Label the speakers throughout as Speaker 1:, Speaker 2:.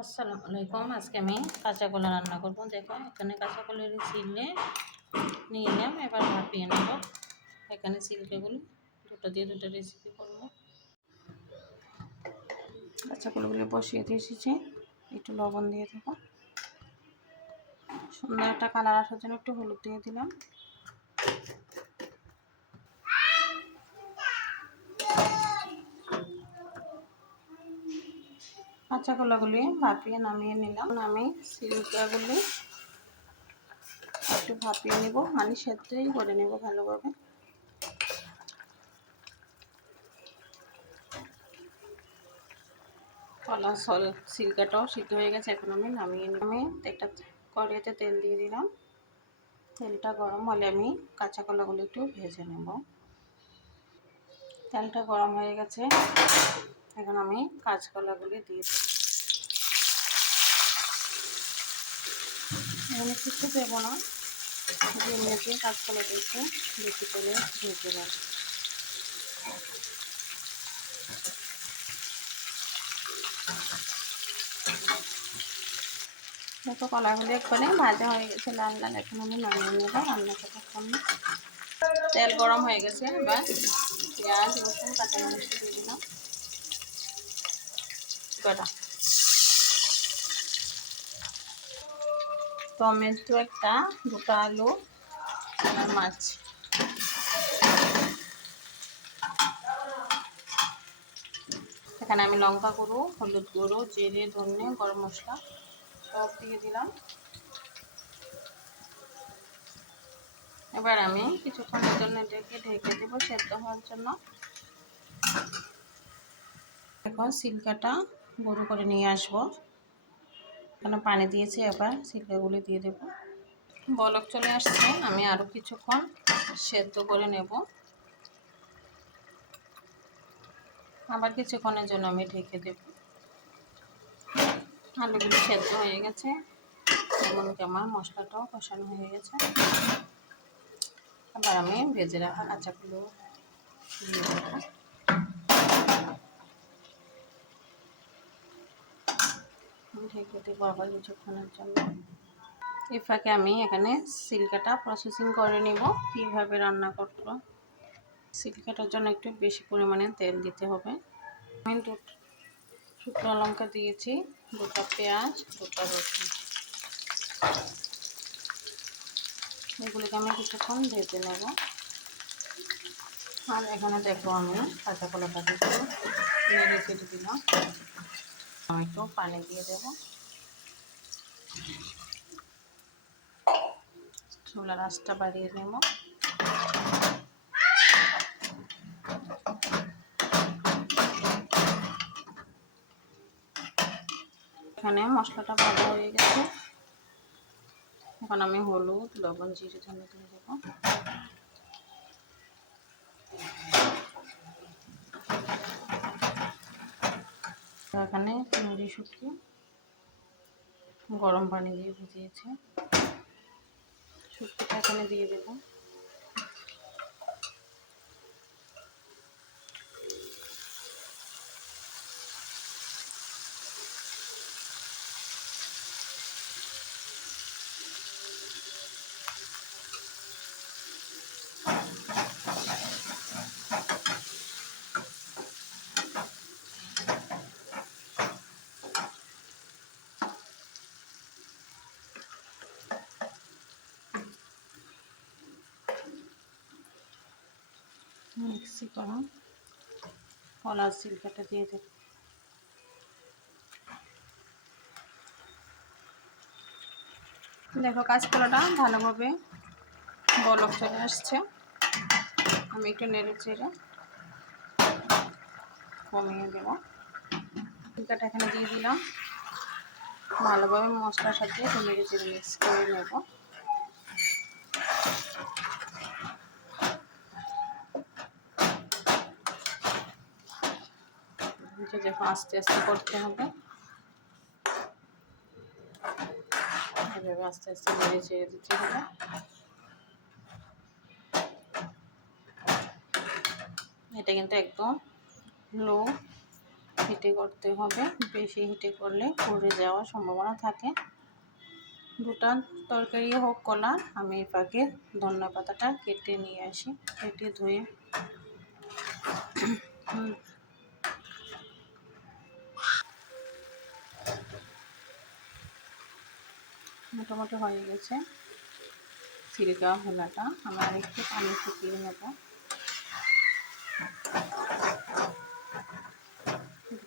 Speaker 1: আসসালামু আলাইকুম আজকে আমি কাঁচা কলা রান্না করব। দেখো, এখানে কাঁচা কলের সিলে নিয়ে এলাম এবার ভাপিয়ে নেব। এখানে সিল্কেগুলি দুটো দিয়ে দুটো রেসিপি করব। কাঁচা কলগুলি বসিয়ে দিয়ে এসেছি, একটু লবণ দিয়ে দেবো। সুন্দর একটা কালার আসার জন্য একটু হলুদ দিয়ে দিলাম। কাঁচা কলাগুলি ভাপিয়ে নামিয়ে নিলাম। আমি সিল্কাগুলি একটু ভাপিয়ে নেব মানে সেদ্ধই করে নেব ভালোভাবে। কলা সল সিল্কাটাও সিদ্ধ হয়ে গেছে, এখন আমি নামিয়ে নিই আমি একটা কড়াইতে তেল দিয়ে দিলাম। তেলটা গরম হলে আমি কাঁচা কলাগুলো একটু ভেজে নেব। তেলটা গরম হয়ে গেছে। এখন আমি কাঁচকলাগুলি দিয়ে দেব। এখানে কিছু দেবো না। মেঝে কাঁচকলা দিয়েছে বেশি করে ভেজে নেব। দেখো কলাগুলো এক্ষণে ভাজা হয়ে গেছে, লাল লাল এখন আমি নামিয়ে নেব, রান্না করার জন্য তেল গরম হয়ে গেছে, এবার পেঁয়াজ, রসুন, কাঁচামরিচ দিয়ে দিলাম। কটা টমেটো একটা, দুটো আলু মাছ। এখানে আমি লঙ্কা গুঁড়ো, হলুদ গুঁড়ো, জিরে, ধনে, গরম মশলা সব দিয়ে দিলাম। এবার আমি কিছুক্ষণের জন্য এটাকে ঢেকে দেবো সেদ্ধ হওয়ার জন্য। এখন সিল্কাটা গুঁড়ো করে নিয়ে আসব। এখানে পানি দিয়েছি, এবার সিল্কাগুলি দিয়ে দেব। বলক চলে আসছে, আমি আরও কিছুক্ষণ সেদ্ধ করে নেব। আবার কিছুক্ষণের জন্য আমি ঢেকে দেব। আলুগুলি সেদ্ধ হয়ে গেছে এমনকি আমার মশলাটাও কষানো হয়ে গেছে। আবার আমি ভেজে রাখা কাঁচাগুলো দিয়ে দেবো। ঢেকে দেবো আবার কিছুক্ষণের জন্য। এই ফাঁকে আমি এখানে সিল্কাটা প্রসেসিং করে নিব। কীভাবে রান্না করব? সিল্কাটার জন্য একটু বেশি পরিমাণে তেল দিতে হবে। আমি দুটো শুকনো লঙ্কা দিয়েছি, দুটো পেঁয়াজ, দুটো রসুন। এগুলিকে আমি কিছুক্ষণ ভেজে নেব। আর এখানে দেখো আমি কাঁচা কলাটা নেড়ে কেটে দিলাম। একটু পানি দিয়ে দেব। চুলার আঁচটা বাড়িয়ে নেব। এখানে মশলাটা ভালো হয়ে গেছে। এখন আমি হলুদ, লবণ, জিরে, ধনে দিয়ে দেবো। এখানে চিংড়ি শুটকি গরম পানি দিয়ে ভিজিয়েছে। শুটকিটা এখানে দিয়ে দেবো। মিক্সি করা। কলার সিল্কাটা দিয়ে দেব। দেখো কাঁচকলাটা ভালোভাবে বলক চলে আসছে। আমি একটু নেড়ে চেড়ে কমিয়ে দেবো। সিল্কাটা এখানে দিয়ে দিলাম। ভালোভাবে মশলার সাথে নেড়ে চেড়ে মিক্স করে নেব। এটা দেখো আস্তে আস্তে করতে হবে। আস্তে আস্তে নেড়ে চেড়ে দিতে হবে। এটা কিন্তু একদম লো হিটে করতে হবে। বেশি হিটে করলে পুড়ে যাওয়ার সম্ভাবনা থাকে। দুটা তরকারি হোক কলা আমি এই ফাঁকে ধন্যা পাতাটা কেটে নিয়ে আসি, কেটে ধুয়ে। মোটামুটি হয়ে গেছে। সিরকা ভোলাটা আমি আরেকটু পানি ফুটিয়ে নেব।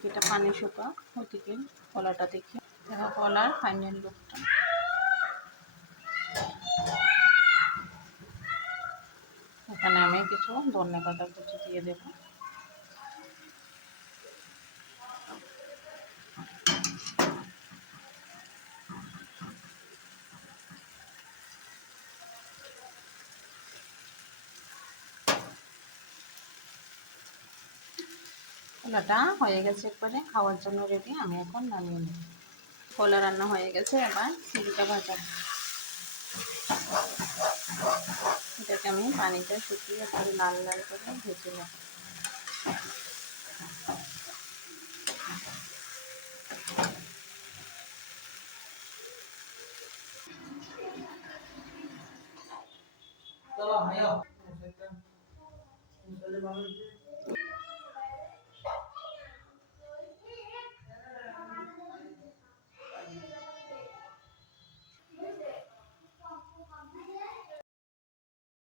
Speaker 1: এটা পানি শুকা, ওদিকে কলাটা দেখি। দেখো কলার ফাইনাল লুকটা এখানে আমি কিছু ধনে পাতা কুচি দিয়ে দেব। ছোলাটা হয়ে গেছে একবারে, খাওয়ার জন্য রেডি আমি এখন নামিয়ে নিই ছোলা রান্না হয়ে গেছে এবার চিলিটা ভাজা। এটাকে আমি পানিটা শুকিয়ে একটু লাল লাল করে ভেজে নেব।